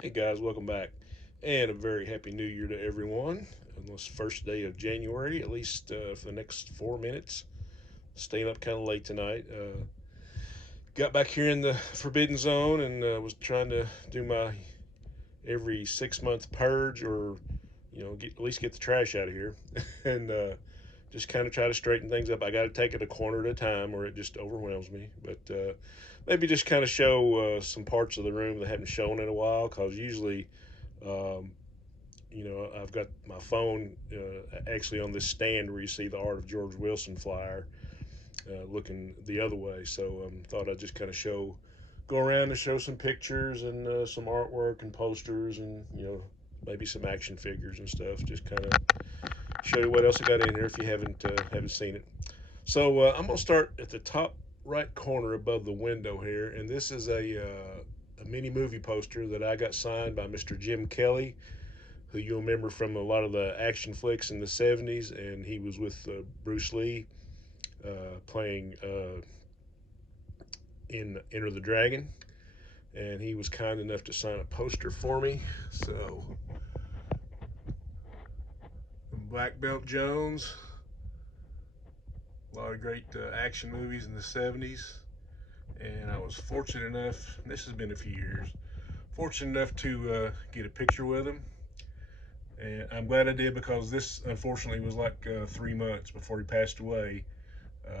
Hey guys, welcome back, and a very happy New Year to everyone. On this first day of January, at least for the next 4 minutes. Staying up kind of late tonight. Got back here in the Forbidden Zone and was trying to do my every 6 month purge, or at least get the trash out of here, and just kind of try to straighten things up. I got to take it a corner at a time, or it just overwhelms me. But maybe just kind of show some parts of the room that haven't shown in a while, because usually um, I've got my phone actually on this stand where you see the Art of George Wilson flyer looking the other way. So thought I'd just kind of go around and show some pictures and some artwork and posters and maybe some action figures and stuff. Just kind of show you what else I got in here if you haven't seen it. So I'm gonna start at the top right corner above the window here, and this is a mini movie poster that I got signed by Mr. Jim Kelly, who you'll remember from a lot of the action flicks in the 70s, and he was with Bruce Lee playing in Enter the Dragon, and he was kind enough to sign a poster for me. So, Black Belt Jones, a lot of great action movies in the 70s, and I was fortunate enough, this has been a few years, fortunate enough to get a picture with him. And I'm glad I did, because this unfortunately was like 3 months before he passed away.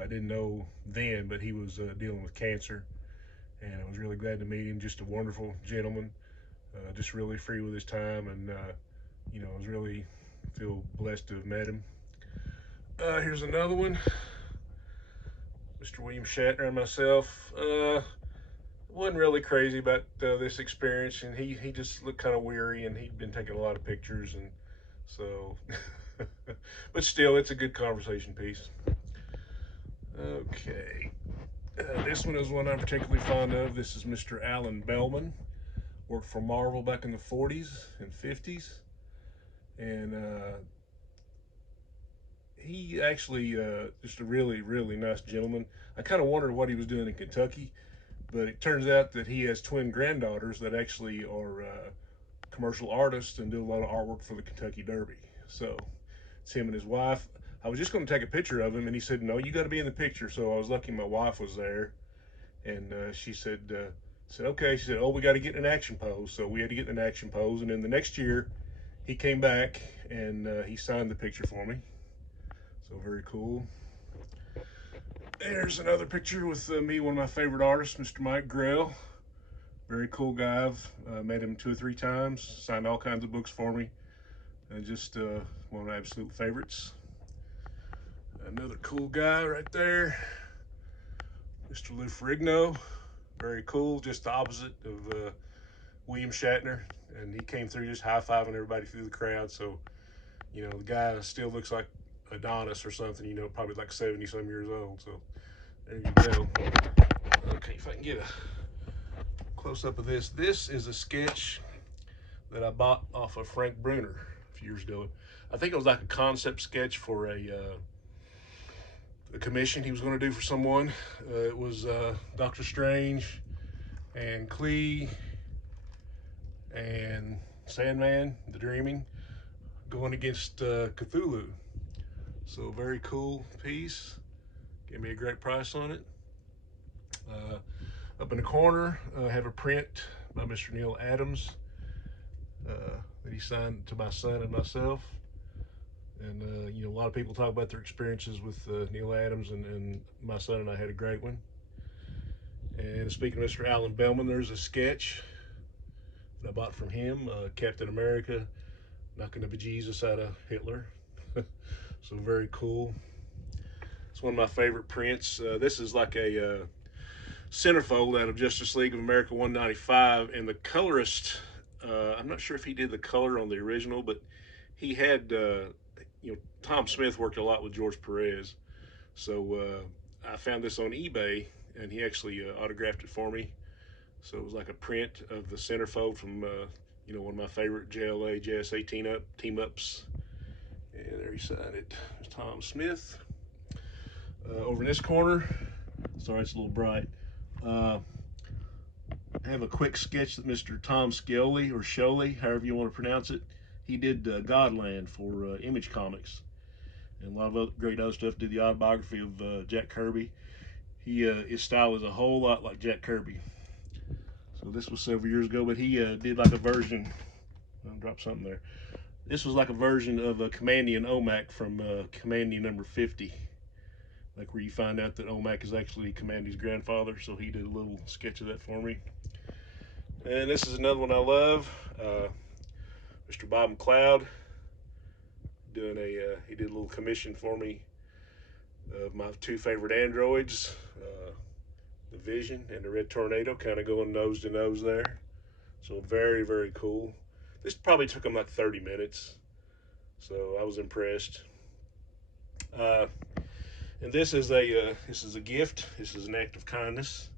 I didn't know then, but he was dealing with cancer, and I was really glad to meet him. Just a wonderful gentleman, just really free with his time, and I was really feel blessed to have met him. Here's another one, Mr. William Shatner and myself. Wasn't really crazy about this experience, and he just looked kind of weary, and he'd been taking a lot of pictures, and so, but still, it's a good conversation piece. Okay. This one is one I'm particularly fond of. This is Mr. Alan Bellman. Worked for Marvel back in the 40s and 50s. And he actually just a really, really nice gentleman. I kind of wondered what he was doing in Kentucky, but it turns out that he has twin granddaughters that actually are commercial artists and do a lot of artwork for the Kentucky Derby. So it's him and his wife. I was just going to take a picture of him, and he said, "No, you got to be in the picture." So I was lucky my wife was there, and she said, "Okay." She said, "Oh, we got to get in an action pose." So we had to get in an action pose, and then the next year, he came back and he signed the picture for me. So very cool. There's another picture with me, one of my favorite artists, Mr. Mike Grell. Very cool guy. I've met him 2 or 3 times. Signed all kinds of books for me, and just one of my absolute favorites. Another cool guy right there, Mr. Lou Ferrigno. Very cool. Just the opposite of William Shatner, and he came through just high fiving everybody through the crowd. So, the guy still looks like Adonis or something. Probably like 70 some years old. So there you go. Okay, if I can get a close up of this. This is a sketch that I bought off of Frank Bruner a few years ago. I think it was like a concept sketch for a commission he was going to do for someone. It was Doctor Strange and Klee and Sandman, the Dreaming, going against Cthulhu. So very cool piece. Gave me a great price on it. Uh, Up in the corner, I have a print by Mr. Neal Adams that he signed to my son and myself. And a lot of people talk about their experiences with Neal Adams, and my son and I had a great one. And speaking of Mr. Alan Bellman, there's a sketch that I bought from him, Captain America knocking the bejesus out of Hitler. So very cool. It's one of my favorite prints. This is like a centerfold out of Justice League of America 195, and the colorist, I'm not sure if he did the color on the original, but he had, Tom Smith worked a lot with George Perez. So I found this on eBay, and he actually autographed it for me. So it was like a print of the centerfold from, one of my favorite JLA, JSA team ups. And there he signed it. There's Tom Smith. Over in this corner, sorry it's a little bright, have a quick sketch that Mr. Tom Scioli, or Scioli, however you want to pronounce it, he did Godland for Image Comics, and a lot of other great other stuff. Did the autobiography of Jack Kirby. His style is a whole lot like Jack Kirby. So this was several years ago, but he did like a version. I'll drop something there. This was like a version of a Commandian OMAC from Commandian number 50. Like where you find out that OMAC is actually Commandi's grandfather. So he did a little sketch of that for me. And this is another one I love. Mr. Bob McLeod doing he did a little commission for me of my two favorite androids, the Vision and the Red Tornado, kind of going nose to nose there. So very, very cool. This probably took him like 30 minutes. So I was impressed. And this is a gift. This is an act of kindness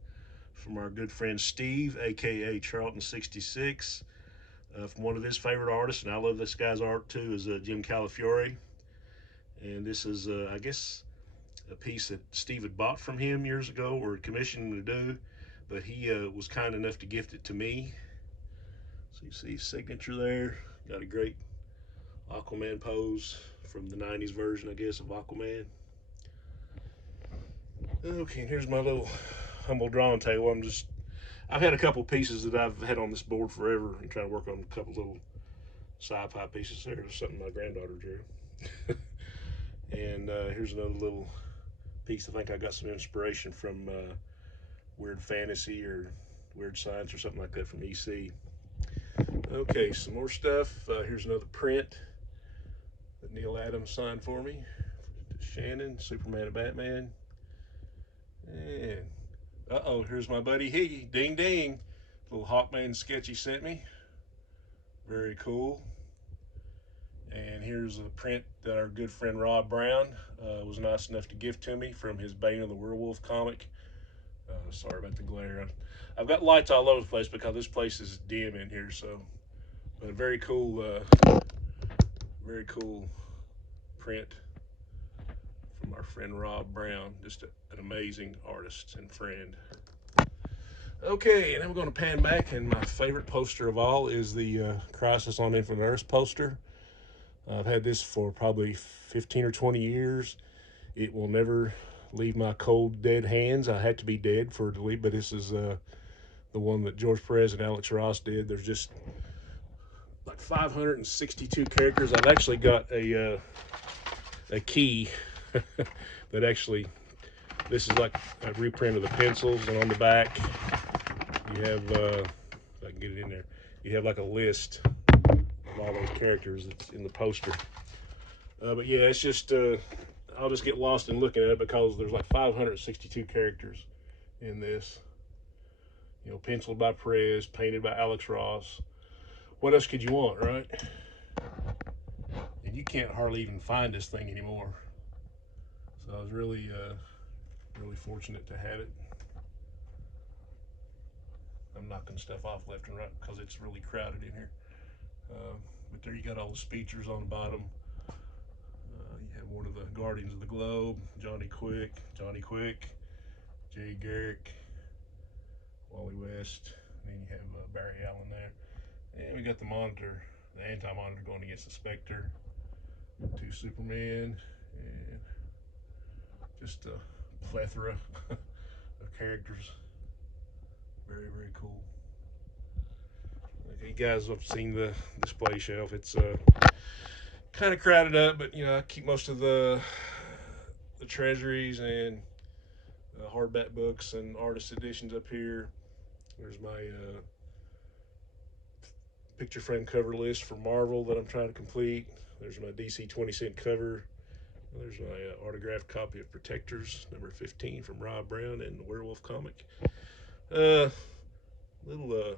from our good friend Steve, aka Charlton66, from one of his favorite artists, and I love this guy's art too, is Jim Calafiore. And this is, I guess, a piece that Steve had bought from him years ago or commissioned him to do, but he was kind enough to gift it to me. So you see his signature there. Got a great Aquaman pose from the 90s version, I guess, of Aquaman. Okay, here's my little humble drawing table. I've had a couple pieces that I've had on this board forever and trying to work on a couple little sci-fi pieces there. There's something my granddaughter drew. And here's another little piece. I think I got some inspiration from Weird Fantasy or Weird Science or something like that from EC. Okay, some more stuff. Here's another print that Neil Adams signed for me. Shannon, Superman and Batman. And here's my buddy Higgy. Ding ding. Little Hawkman sketch he sent me. Very cool. And here's a print that our good friend Rob Brown was nice enough to gift to me from his Bane of the Werewolf comic. Sorry about the glare. I've got lights all over the place because this place is dim in here. So, but very cool print from our friend Rob Brown. Just an amazing artist and friend. Okay, and I'm going to pan back, and my favorite poster of all is the Crisis on Infinite Earths poster. I've had this for probably 15 or 20 years. It will never leave my cold, dead hands. I had to be dead for it to leave, but this is the one that George Perez and Alex Ross did. There's just like 562 characters. I've actually got a key that actually, this is like a reprint of the pencils, and on the back you have, if I can get it in there, you have like a list of all those characters that's in the poster. But yeah, it's just, I'll just get lost in looking at it because there's like 562 characters in this. You know, penciled by Perez, painted by Alex Ross. What else could you want, right? And you can't hardly even find this thing anymore. So I was really, really fortunate to have it. I'm knocking stuff off left and right because it's really crowded in here. But there you got all the speeches on the bottom. You have one of the Guardians of the Globe, Johnny Quick, Jay Garrick, Wally West, and then you have Barry Allen there. And we got the Monitor, the Anti-Monitor going against the Spectre, 2 Superman, and just a plethora of characters. Very, very cool. Okay, you guys have seen the display shelf. It's kind of crowded up, but you know, I keep most of the treasuries and hardback books and artist editions up here. There's my picture frame cover list for Marvel that I'm trying to complete. There's my DC 20-cent cover. There's my autographed copy of Protectors, number 15 from Rob Brown and the Werewolf comic. Little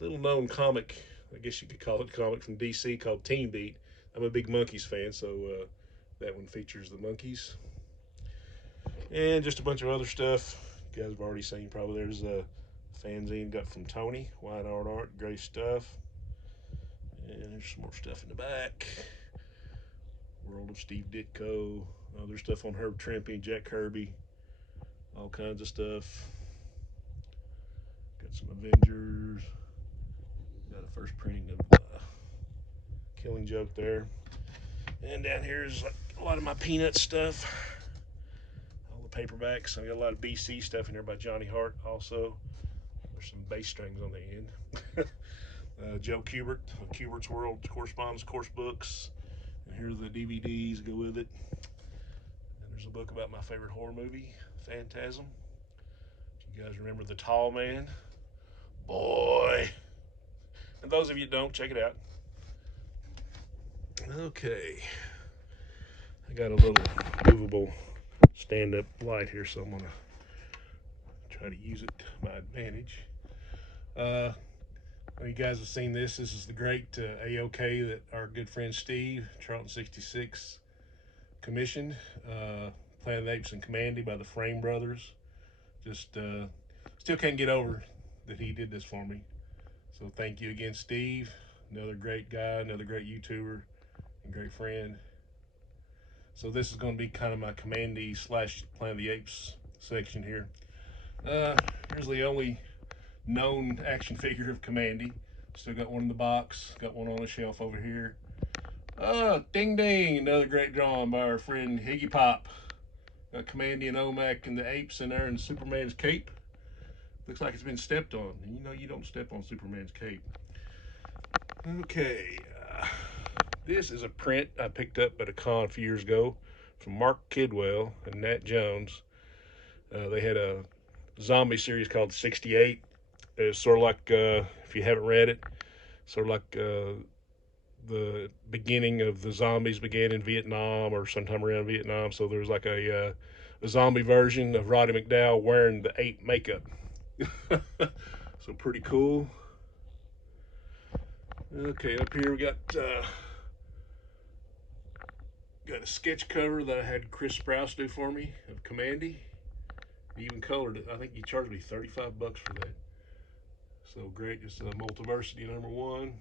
known comic, I guess you could call it, comic from DC called Teen Beat. I'm a big Monkees fan, so that one features the Monkees. And just a bunch of other stuff you guys have already seen probably. There's a fanzine got from Tony, Wine Art, great stuff. And there's some more stuff in the back. World of Steve Ditko, other stuff on Herb Trimpe, Jack Kirby, all kinds of stuff. Got some Avengers. Got a first printing of Killing Joke there. And down here is like a lot of my Peanut stuff. All the paperbacks. I got a lot of BC stuff in here by Johnny Hart also. There's some bass strings on the end. Joe Kubert, Kubert's World Correspondence Course Books. And here are the DVDs go with it. And there's a book about my favorite horror movie, Phantasm. You guys remember The Tall Man? Boy. And those of you that don't, check it out. Okay. I got a little movable stand-up light here, so I'm going to try to use it to my advantage. You guys have seen this. This is the great AOK that our good friend Steve, Charlton 66, commissioned. Planet of the Apes and Commandy by the Frame Brothers. Just still can't get over that he did this for me. So thank you again, Steve. Another great guy, another great YouTuber, and great friend. So this is going to be kind of my Commandy / Planet of the Apes section here. Here's the only known action figure of Commandy. Still got one in the box. Got one on the shelf over here. Ding ding! Another great drawing by our friend Higgy Pop. Got Commandy and OMAC and the apes in there and Superman's cape. Looks like it's been stepped on. You know you don't step on Superman's cape. Okay. This is a print I picked up at a con a few years ago from Mark Kidwell and Nat Jones. They had a zombie series called 68. It's sort of like, if you haven't read it, sort of like the beginning of the zombies began in Vietnam or sometime around Vietnam. So there was like a zombie version of Roddy McDowall wearing the ape makeup. So pretty cool. Okay, up here we got a sketch cover that I had Chris Sprouse do for me of Commandy. He even colored it. I think he charged me $35 for that. So great, just Multiversity #1.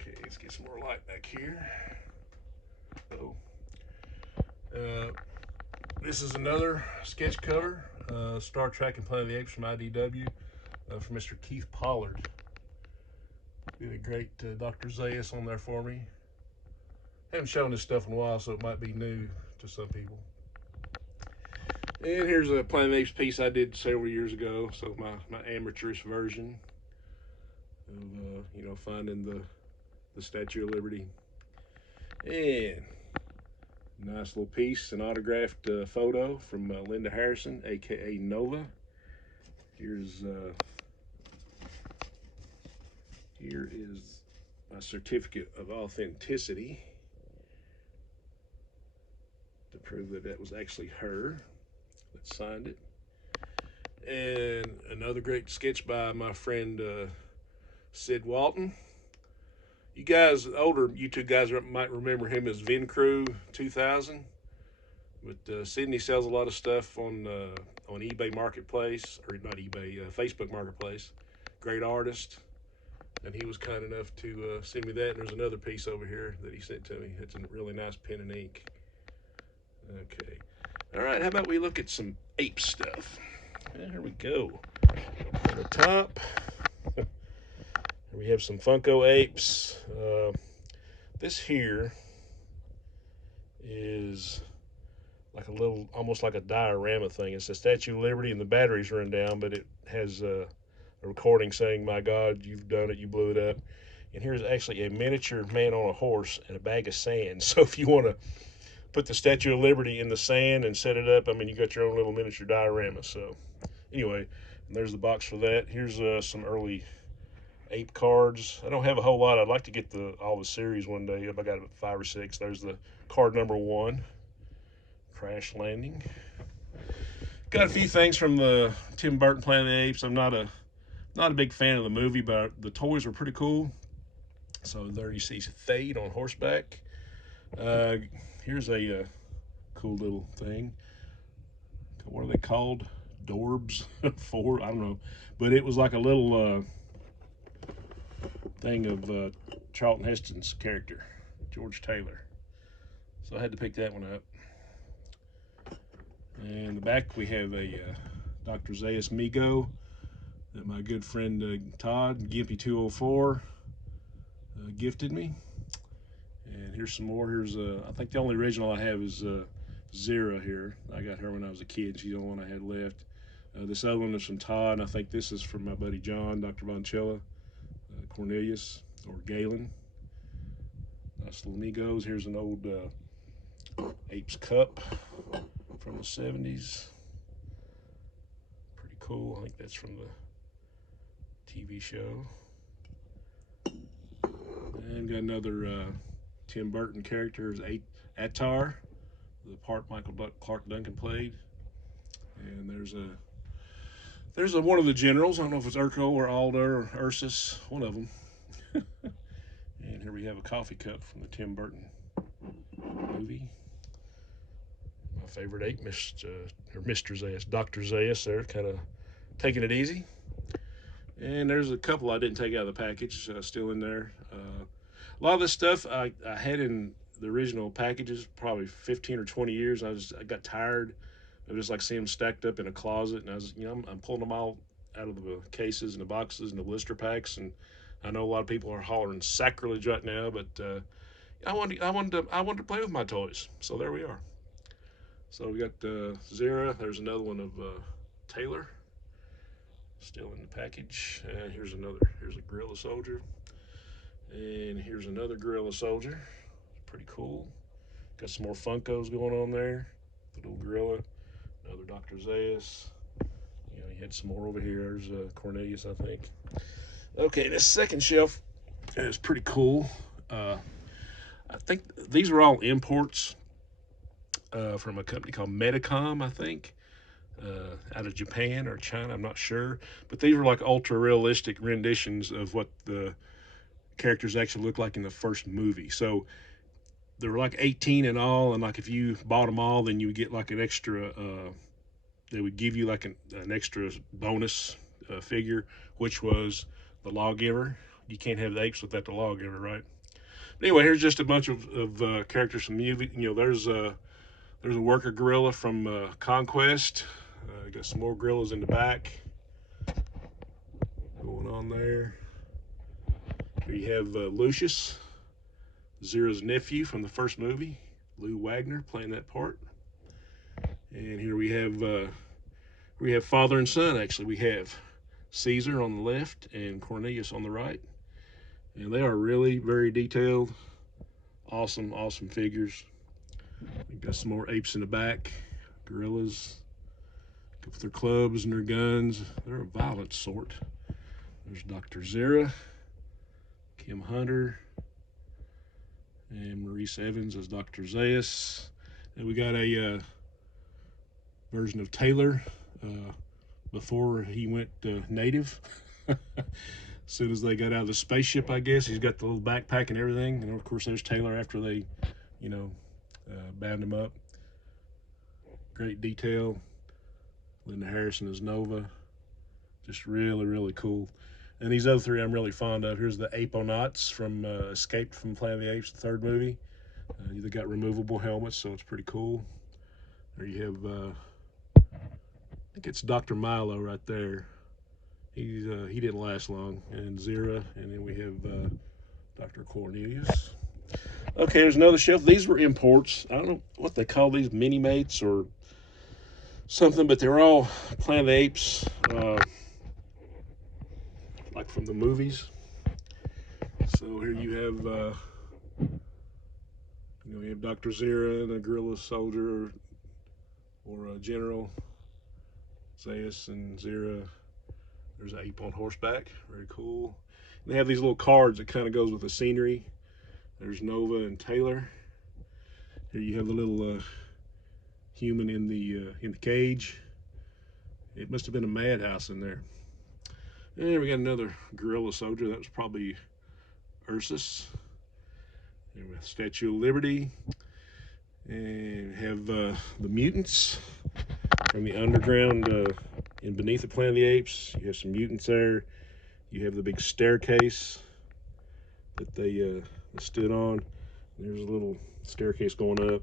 Okay, let's get some more light back here. This is another sketch cover, Star Trek and Planet of the Apes from IDW, from Mr. Keith Pollard. Did a great Dr. Zaius on there for me. Haven't shown this stuff in a while, so it might be new to some people. And here's a Planet of the Apes piece I did several years ago, so my amateurish version of finding the Statue of Liberty. And nice little piece, an autographed photo from Linda Harrison, aka Nova. Here is my certificate of authenticity to prove that was actually her that signed it. And another great sketch by my friend Sid Walton. You guys, older YouTube guys, might remember him as Vin Crew 2000. But Sydney sells a lot of stuff on eBay Marketplace, or not eBay, Facebook Marketplace. Great artist. And he was kind enough to send me that. And there's another piece over here that he sent to me. It's a really nice pen and ink. Okay. All right, how about we look at some ape stuff? Here we go. On the top, we have some Funko apes. This here is like a little, almost like a diorama thing. It's the Statue of Liberty and the batteries run down, but it has a recording saying, "My God, you've done it, you blew it up." And here's actually a miniature man on a horse and a bag of sand. So if you want to put the Statue of Liberty in the sand and set it up, I mean, you got your own little miniature diorama. So anyway, there's the box for that. Here's some early ape cards. I don't have a whole lot. I'd like to get all the series one day. I got 5 or 6. There's the card #1, Crash Landing. Got a few things from the Tim Burton Planet of the Apes. I'm not a big fan of the movie, but the toys were pretty cool. So there you see Thade on horseback. Here's a cool little thing. What are they called? Dorbs 4? I don't know. But it was like a little thing of Charlton Heston's character, George Taylor. So I had to pick that one up. And in the back we have a Dr. Zaius Mego that my good friend Todd, Gimpy204, gifted me. And here's some more. Here's I think the only original I have is Zira here. I got her when I was a kid. She's the only one I had left. This other one is from Todd, and I think this is from my buddy John, Dr. Bonchella, Cornelius, or Galen. Nice little Negos. Here's an old Apes Cup from the 70s. Pretty cool. I think that's from the TV show. And got another Tim Burton character, is Atar, the part Michael Clark Duncan played. And there's one of the generals. I don't know if it's Urko or Alda or Ursus, one of them. And here we have a coffee cup from the Tim Burton movie. My favorite ape, Mr. Zaius, Dr. Zaius there, kind of taking it easy. And there's a couple I didn't take out of the package, still in there. A lot of this stuff I had in the original packages probably 15 or 20 years. I got tired of just like seeing them stacked up in a closet, and I'm pulling them all out of the cases and the boxes and the blister packs. And I know a lot of people are hollering sacrilege right now, but I wanted to play with my toys, so there we are. So we got Zira. There's another one of Taylor, still in the package. And here's a Gorilla Soldier. And here's another Gorilla Soldier. Pretty cool. Got some more Funkos going on there. The little gorilla. Another Dr. Zaius. You had some more over here. There's Cornelius, I think. Okay, this second shelf is pretty cool. I think these are all imports from a company called Medicom, I think. Out of Japan or China, I'm not sure. But these were like ultra realistic renditions of what the characters actually look like in the first movie. So there were like 18 in all, and like if you bought them all, then you would get like an extra they would give you like an extra bonus figure, which was the Lawgiver. You can't have the apes without the Lawgiver, right? But anyway, here's just a bunch of characters from the movie. There's a worker gorilla from Conquest. Got some more gorillas in the back going on there. Here you have Lucius, Zira's nephew from the first movie, Lou Wagner playing that part. And here we have father and son. Actually, we have Caesar on the left and Cornelius on the right, and they are really very detailed, awesome figures. We've got some more apes in the back, gorillas with their clubs and their guns. They're a violent sort. There's Dr. Zira, Kim Hunter, and Maurice Evans as Dr. Zaius. And we got a version of Taylor before he went native. As soon as they got out of the spaceship, I guess, he's got the little backpack and everything. And of course, there's Taylor after they, bound him up. Great detail. Linda Harrison as Nova. Just really cool. And these other three I'm really fond of. Here's the Aponauts from Escape from Planet of the Apes, the third movie. They got removable helmets, so it's pretty cool. There you have, I think it's Dr. Milo right there. He didn't last long. And Zira, and then we have Dr. Cornelius. Okay, there's another shelf. These were imports. I don't know what they call these, mini-mates or something, but they're all Planet of the Apes, like from the movies. So here you have, you have Dr. Zira and a Gorilla Soldier or a General Zaius and Zira. There's an ape on horseback, very cool. And they have these little cards that kind of goes with the scenery. There's Nova and Taylor. Here you have the little human in the cage. It must have been a madhouse in there. And we got another Gorilla Soldier. That was probably Ursus. And we have Statue of Liberty. And have the mutants from the underground in Beneath the Planet of the Apes. You have some mutants there. You have the big staircase that they stood on. There's a little staircase going up.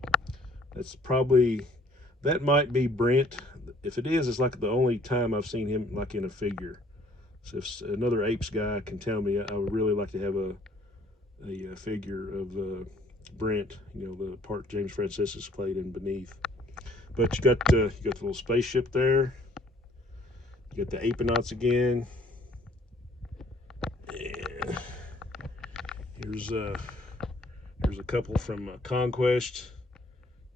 That might be Brent. If it is, it's like the only time I've seen him like in a figure. So if another apes guy can tell me, I would really like to have a figure of Brent, the part James Franciscus played in Beneath. But you got the little spaceship there. You got the Apenauts again. And here's a couple from Conquest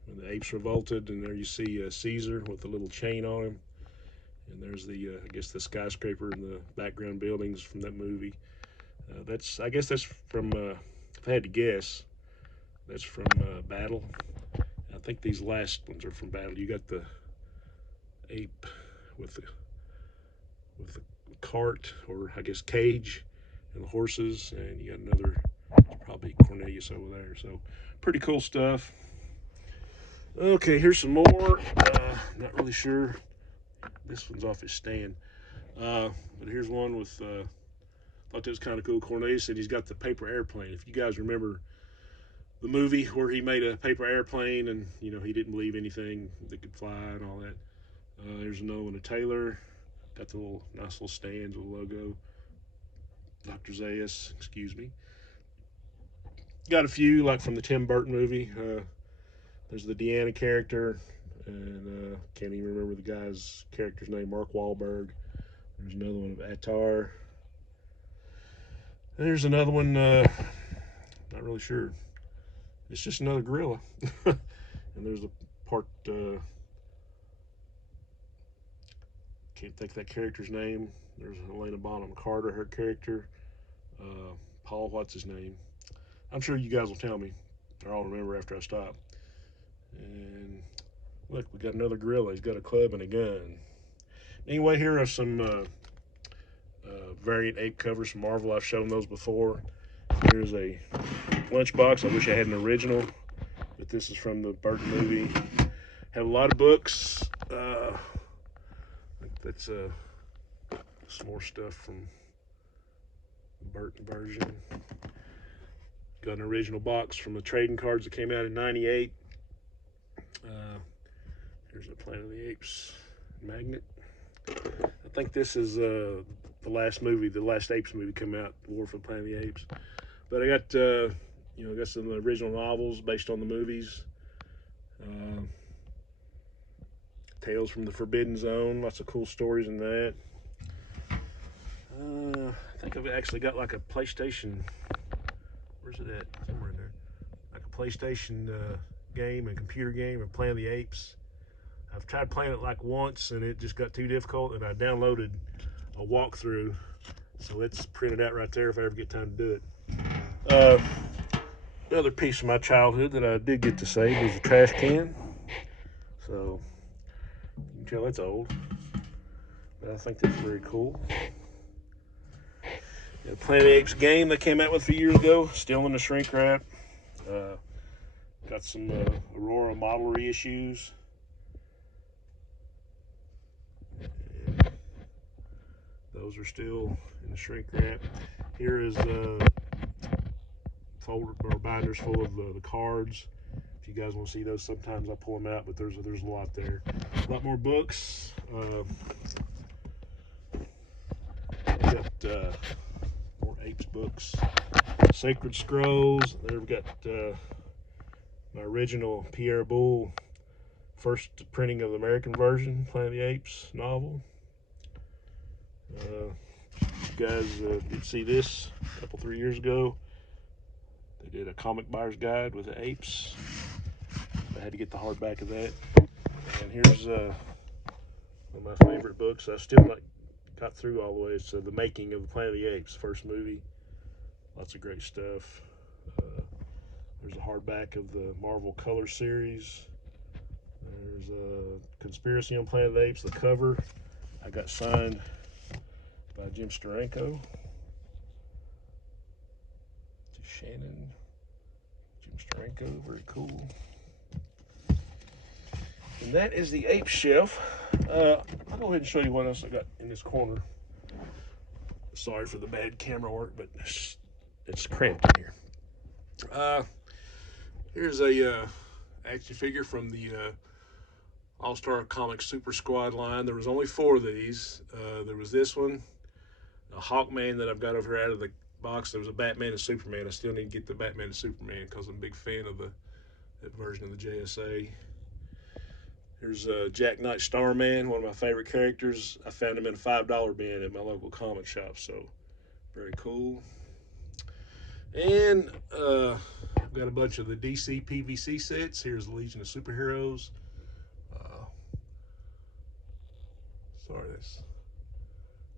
when the apes revolted, and there you see Caesar with the little chain on him. And there's I guess the skyscraper and the background buildings from that movie. I guess that's from, if I had to guess, that's from Battle. I think these last ones are from Battle. You got the ape with the cart, or I guess cage, and the horses, and you got another, probably Cornelius over there. So pretty cool stuff. Okay, here's some more. Not really sure. This one's off his stand. But here's one with, thought that was kind of cool. Cornelius said he's got the paper airplane. If you guys remember the movie where he made a paper airplane, and he didn't believe anything that could fly and all that. There's another one, a Taylor. Got the nice little stands with the logo. Dr. Zaius, excuse me. Got a few, like from the Tim Burton movie. There's the Deanna character, and can't even remember the guy's character's name, Mark Wahlberg. There's another one of Attar. There's another one, not really sure. It's just another gorilla. And there's the part, can't think of that character's name. There's Helena Bonham Carter, her character. Paul, what's his name? I'm sure you guys will tell me, or I'll remember after I stop. And look, we got another gorilla. He's got a club and a gun. Anyway, here are some variant ape covers from Marvel. I've shown those before. Here's a lunchbox. I wish I had an original, but this is from the Burton movie. Have a lot of books. I think that's some more stuff from the Burton version. Got an original box from the trading cards that came out in '98. Here's a Planet of the Apes magnet. I think this is the last movie, the last Apes movie come out, War for the Planet of the Apes. But I got got some original novels based on the movies. Tales from the Forbidden Zone, lots of cool stories in that. I think I've actually got like a PlayStation. Where's it at? Somewhere in there. Like a PlayStation game, a computer game of Planet of the Apes. I've tried playing it like once, and it just got too difficult, and I downloaded a walkthrough, so it's printed out right there if I ever get time to do it. Another piece of my childhood that I did get to save was a trash can. So you can tell it's old, but I think that's very cool. The Planet of the Apes game that came out with a few years ago, still in the shrink wrap. Got some Aurora model reissues. Those are still in the shrink wrap. Here is folder or binders full of the cards. If you guys want to see those, sometimes I pull them out, but there's a lot there. A lot more books. Got more Apes books. Sacred Scrolls. There we've got my original Pierre Boulle first printing of the American version, Planet of the Apes novel. You guys did see this a couple, 3 years ago. They did a comic buyer's guide with the apes. I had to get the hardback of that. And here's one of my favorite books. I still not got through all the way. It's The Making of the Planet of the Apes, first movie. Lots of great stuff. There's a hardback of the Marvel Color series. There's a Conspiracy on Planet of the Apes, the cover. I got signed by Jim Steranko. To Shannon. Jim Steranko, very cool. And that is the ape shelf. I'll go ahead and show you what else I got in this corner. Sorry for the bad camera work, but it's cramped in here. Here's a action figure from the All-Star Comics Super Squad line. There was only 4 of these. There was this one. a Hawkman that I've got over here out of the box. There was a Batman and Superman. I still need to get the Batman and Superman because I'm a big fan of that version of the JSA. Here's Jack Knight Starman, one of my favorite characters. I found him in a $5 bin at my local comic shop, so very cool. And I've got a bunch of the DC PVC sets. Here's the Legion of Superheroes. Sorry, that's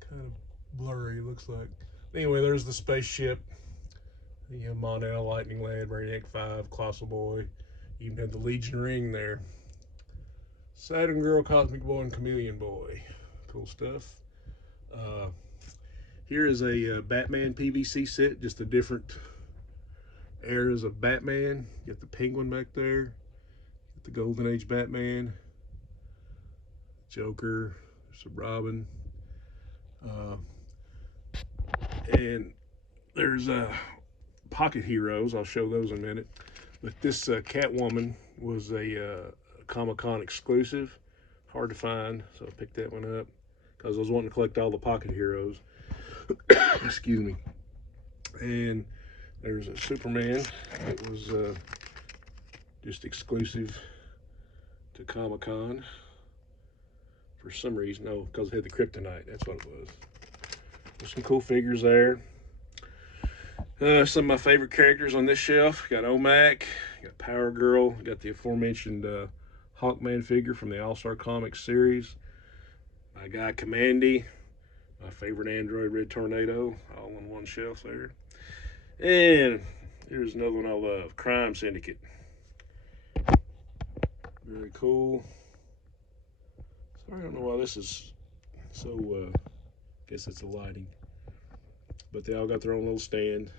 kind of blurry, looks like. Anyway, there's the spaceship. The Mon-El, Lightning Lad, Brainiac 5, Colossal Boy. Even had the Legion ring there. Saturn Girl, Cosmic Boy, and Chameleon Boy. Cool stuff. Here is a Batman PVC set, just the different eras of Batman. You got the Penguin back there. Got the Golden Age Batman. Joker. There's a Robin. And there's Pocket Heroes. I'll show those in a minute. But this Catwoman was a Comic-Con exclusive. Hard to find, so I picked that one up because I was wanting to collect all the Pocket Heroes. Excuse me. And there's a Superman that was just exclusive to Comic-Con for some reason. No, because it had the Kryptonite. That's what it was. There's some cool figures there. Some of my favorite characters on this shelf. Got OMAC, got Power Girl, got the aforementioned Hawkman figure from the All-Star Comics series. My guy Commandy, my favorite android, Red Tornado, all on one shelf there. And here's another one I love, Crime Syndicate. Very cool. Sorry, I don't know why this is so, guess it's the lighting. But they all got their own little stand.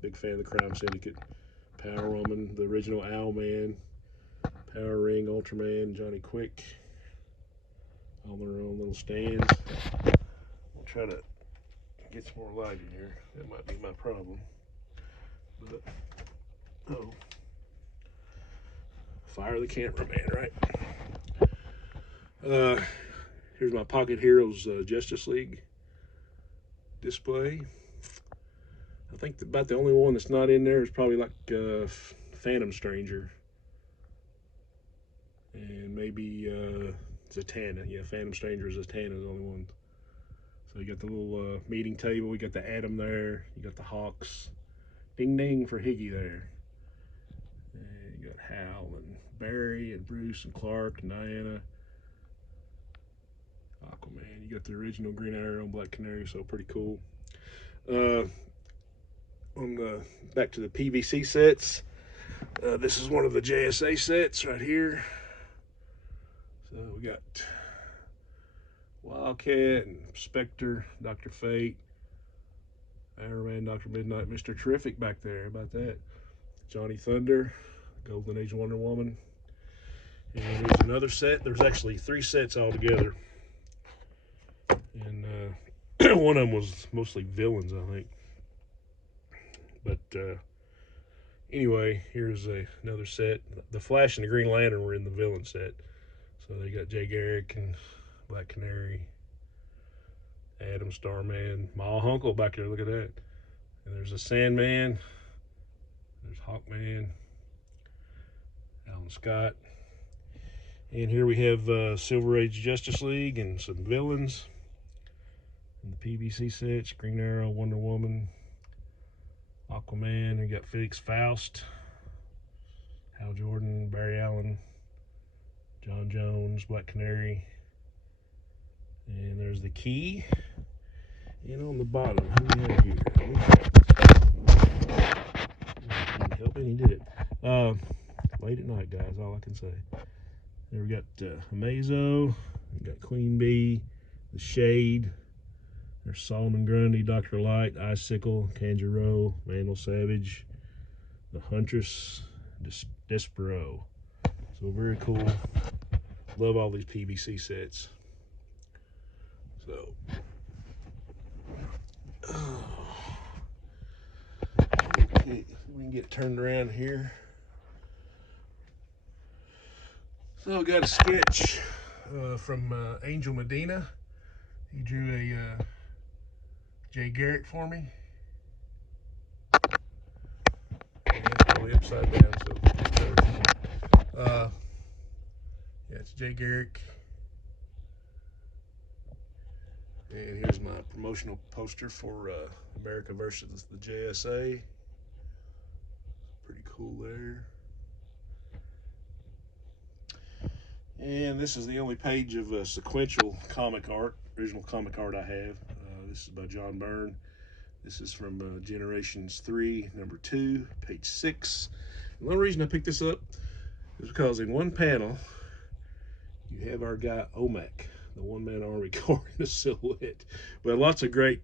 Big fan of the Crime Syndicate. Power Woman, the original Owlman, Power Ring, Ultraman, Johnny Quick. All their own little stands. I'll try to get some more light in here. That might be my problem. But, oh. Fire the cameraman, right? Here's my Pocket Heroes Justice League display. I think about the only one that's not in there is probably like Phantom Stranger. And maybe Zatanna. Yeah, Phantom Stranger is Zatanna's the only one. So you got the little meeting table. We got the Atom there. You got the Hawks. Ding ding for Higgy there. And you got Hal and Barry and Bruce and Clark and Diana. Aquaman. You got the original Green Arrow and Black Canary, so pretty cool. On the back to the PVC sets. This is one of the JSA sets right here. So we got Wildcat and Spectre, Dr. Fate, Iron Man, Dr. Midnight, Mr. Terrific back there. How about that? Johnny Thunder, Golden Age Wonder Woman. And here's another set. There's actually 3 sets altogether. And one of them was mostly villains, I think. But anyway, here's another set. The Flash and the Green Lantern were in the villain set. So they got Jay Garrick and Black Canary, Adam, Starman, my uncle back there. Look at that. And there's a Sandman. There's Hawkman, Alan Scott. And here we have Silver Age Justice League and some villains. And the PVC sets, Green Arrow, Wonder Woman, Aquaman. We got Felix Faust, Hal Jordan, Barry Allen, John Jones, Black Canary. And there's the Key. And on the bottom, who do we have here? He helping, he did it. Late at night, guys, all I can say. There we got Amazo, we got Queen Bee, the Shade. There's Solomon Grundy, Dr. Light, Icicle, Kanjuro, Vandal Savage, the Huntress, Despero. So very cool. Love all these PVC sets. So, we can get turned around here. So I got a sketch from Angel Medina. He drew a Jay Garrick for me. And it's probably upside down, so yeah, it's Jay Garrick. And here's my promotional poster for America versus the JSA. Pretty cool there. And this is the only page of sequential comic art, original comic art I have. This is by John Byrne. This is from Generations 3, number 2, page 6. And the only reason I picked this up is because in one panel, you have our guy Omak, the one-man army corps in a silhouette. But lots of great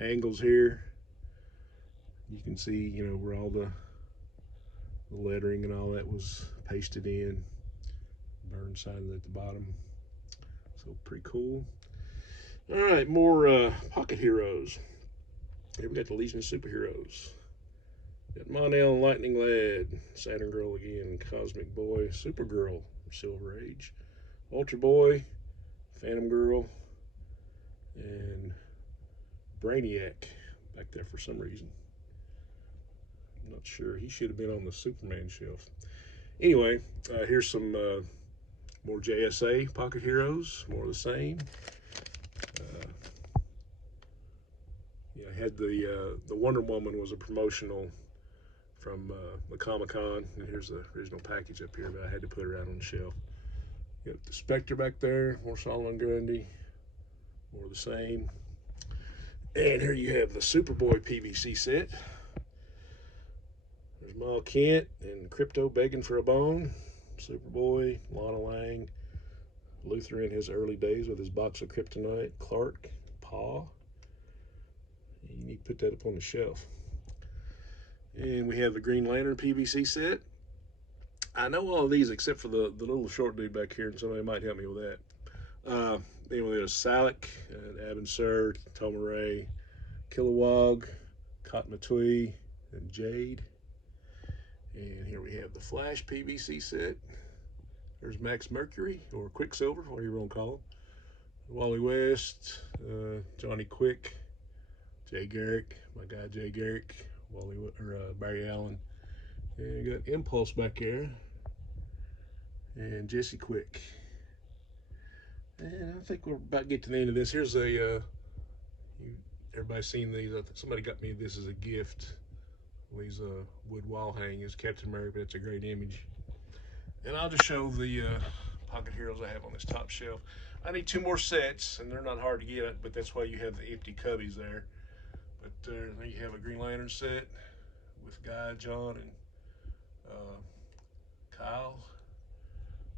angles here. You can see, you know, where all the lettering and all that was pasted in. Burnside at the bottom. So pretty cool. All right, more Pocket Heroes. Here we got the Legion of Superheroes. Got Mon-El and Lightning Lad, Saturn Girl again, Cosmic Boy, Supergirl, Silver Age, Ultra Boy, Phantom Girl, and Brainiac back there for some reason. I'm not sure. He should have been on the Superman shelf. Anyway, here's some more JSA Pocket Heroes, more of the same. Yeah, I had the Wonder Woman was a promotional from the Comic-Con, and here's the original package up here, but I had to put her out on the shelf. Got the Spectre back there, more Solomon Grundy, more of the same. And here you have the Superboy PVC set. There's Ma Kent and Crypto begging for a bone. Superboy, Lana Lang, Luthor in his early days with his box of kryptonite, Clark, Pa. You need to put that up on the shelf. And we have the Green Lantern PVC set. I know all of these except for the little short dude back here, and somebody might help me with that. Anyway, there's Salak, Abin Sur, Tomaré, Kilowog, Katmatui, and Jade. And here we have the Flash PVC set. There's Max Mercury, or Quicksilver, whatever you want to call him. Wally West, Johnny Quick, Jay Garrick, my guy Jay Garrick, Barry Allen. And you got Impulse back there, and Jesse Quick. And I think we're about to get to the end of this. Here's everybody's seen these. I think somebody got me this as a gift. These wood wall hangings, Captain America. It's a great image. And I'll just show the Pocket Heroes I have on this top shelf. I need 2 more sets, and they're not hard to get, but that's why you have the empty cubbies there. But there you have a Green Lantern set with Guy, John, and Kyle.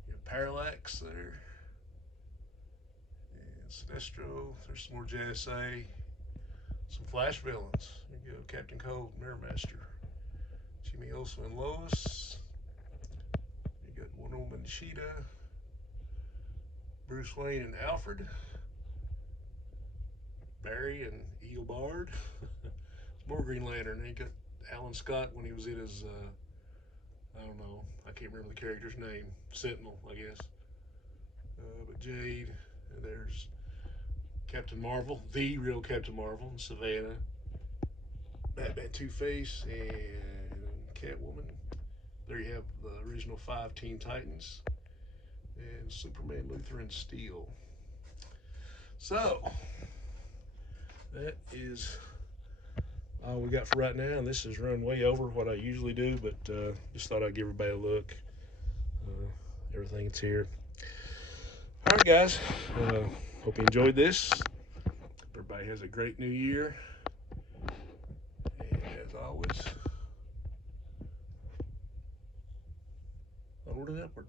You have Parallax there. And Sinestro. There's some more JSA. Some Flash villains. There you go, Captain Cold, Mirror Master. Jimmy Olsen and Lois. You got Wonder Woman, Cheetah. Bruce Wayne and Alfred. Barry and Eobard. Some more Green Lantern. And you got Alan Scott when he was in his, I don't know, I can't remember the character's name. Sentinel, I guess. But Jade. And there's Captain Marvel, the real Captain Marvel, and Savannah, Batman, Two-Face, and Catwoman. There you have the original 5 Teen Titans, and Superman, Luthor, and Steel. So, that is all we got for right now. And this has run way over what I usually do, but just thought I'd give everybody a look. Everything that's here. All right, guys. Hope you enjoyed this. Everybody has a great new year. And as always, onward and upward.